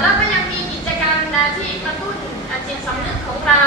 แล้วก็ยังมีกิจกรรมนะที่กระตุ้นจิตสำนึกของเรา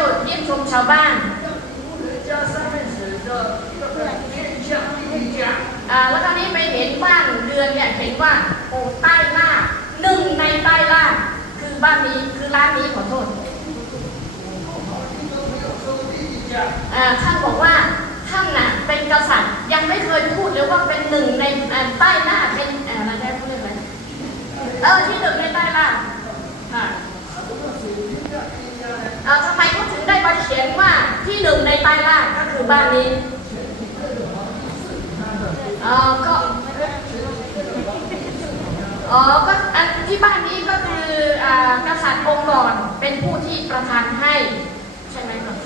ยวเยี่ยมชมชาวบ้านแล้วตอนนี้ไปเห็นบ้านเรือนเนี่ยเห็นว่าโอ้ใต้ล่าหนึ่งในใต้ล่าคือบ้านนี้คือร้านนี้ขอโทษท่านบอกว่าท่านน่ะเป็นกษัตริย์ยังไม่เคยพูดเลยว่าเป็นหนึ่งในใต้ล่าเป็นอะไรได้พูดเลยไหมเออที่หนึ่งในใต้ล่า ใต้ล่างก็คือบ้านนี้ออก็อ๋อก็ที่บ้านนี้ก็คืออ่ากษัตริย์องค์ก่อนเป็นผู้ที่ประทานให้ใช่ไหมครับ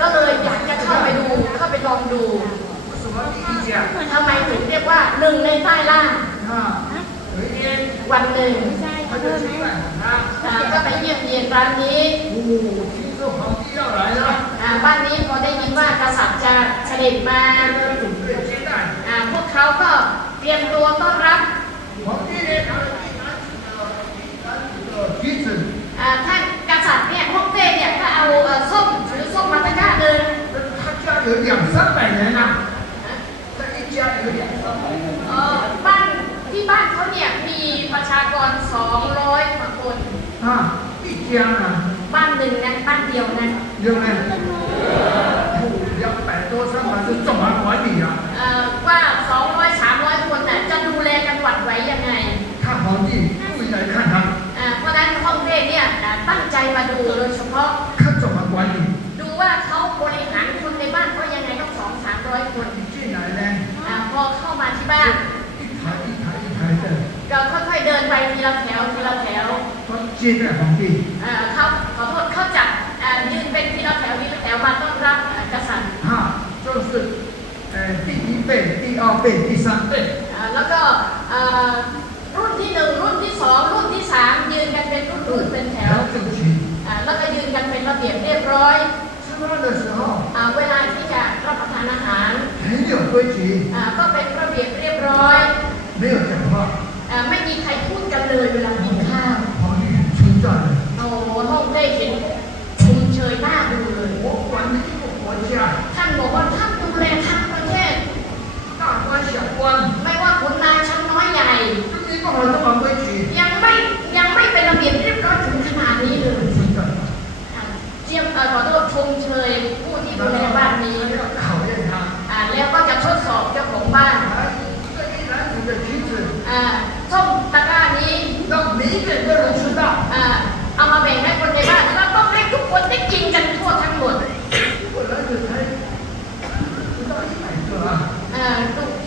ก็เลยอยากจะเข้าไปดูเข้าไปลองดูทำไมถึงเรียกว่าหนึ่งในใต้ล่างวันหนึ่งก็ไปเยี่ยมเยียนร้านนี้ บ้านนี้พอได้ยินว่ากษัตริย์จะเสด็จมาพวกเขาก็เตรียมตัวต้อนรับท่านกษัตริย์เนี่ยพวเต้เนี่ยก็เอาส้มหรือส้มมาตะกร้าเดินบ้านที่บ้านเขาเนี่ยมีประชากรสองร้อยกว่าคนบ้านหนึ่งนะบ้านเดียวนะเดียวนะ ผู้ยังแต่ตัวสร้างมาซึ่งมานไว้ดีว่าสองร้อยสามร้อยคนน่ะจะดูแลจังหวัดไว้ยังไงข้าพร้อที่ผู้ใข้าทำอเพราะฉด้นห้องเที่ยอ่ตั้งใจมาดูโดยเฉพาะ ข้าสมานไดูว่าเขาบริหารคนในบ้านเขายังไงต้งสองสามร้อยคนที่ไหนแน่พอเข้ามาที่บ้านกถ่ค่อยๆเดินไปทีละแถวทีละแถวจีนยแม่ของดี เป็นที่สามแล้วก็รุ่นที่หนึ่งรุ่นที่สองรุ่นที่สามยืนกันเป็นรุ่นรุ่นเป็นแถวแล้วก็ยืนกันเป็นระเบียบเรียบร้อยเวลาที่จะรับประทานอาหารก็เป็นระเบียบเรียบร้อยไม่มีใครพูดกันเลยเวลา ก็เอามาแบ่งให้คนในบ้านแล้วก็ให้ทุกคนได้กินกันทั่วทั้งหมด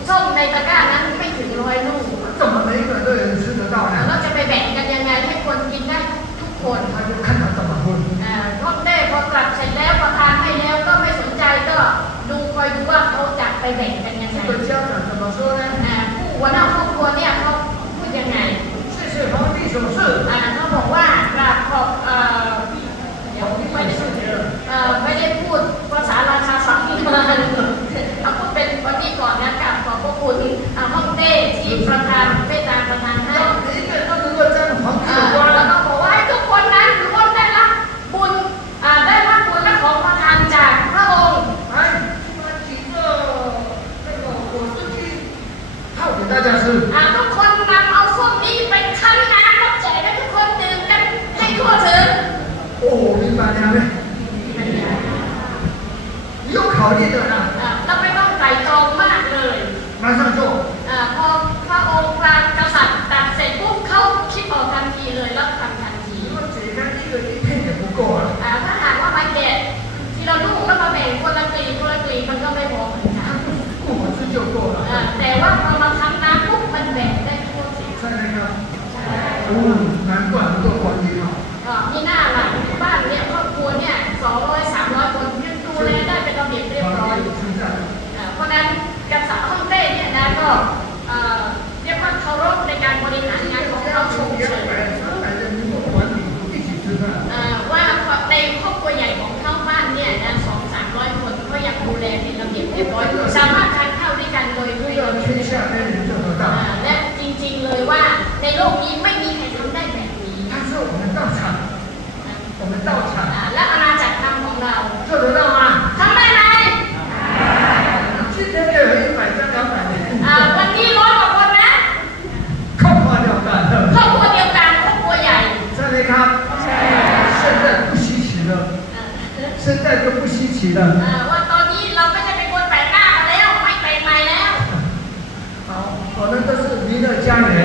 ส้มในตะกร้า เต้ที่ประทานเมตตาประทานให้ 让每一个人都能够沾皇帝 อ่า 的 แล้ว 光。 ก็บอกว่าให้ทุกคนนั้นล้วนได้รับบุญอ่าได้รับบุญและของประทานจากพระองค์ 来，出来几个那个果汁机泡给大家吃。 อ่าทุกคนนำเอาส้มนี้ไปคั้นน้ำมาแจกให้ทุกคนดื่มกันให้ทั่วถึง 哦，明白了没？有考虑的 đúng không? Ngắn quá. นี้ไม่มีใครทำได้แบบนี้ 但是我们到场，我们到场， อ่าและอาณาจักร 做得到吗？ ทำได้ไหม 今天也有一百张两百 อ่า 的， วันนี้ร้อยกว่าคนนะ 靠花掉干 ครอ 的。 บครัวเดียวกันครอบครัวใหญ่ 再来看，现在不稀奇了， เออ 现在就不稀奇了。 เอ่อว่าตอนนี้เราไม่ได้เป็นคนแปลกหน้ากันแล้วไม่แปลกใหม่แล้ว 好，我们都是弥勒家园，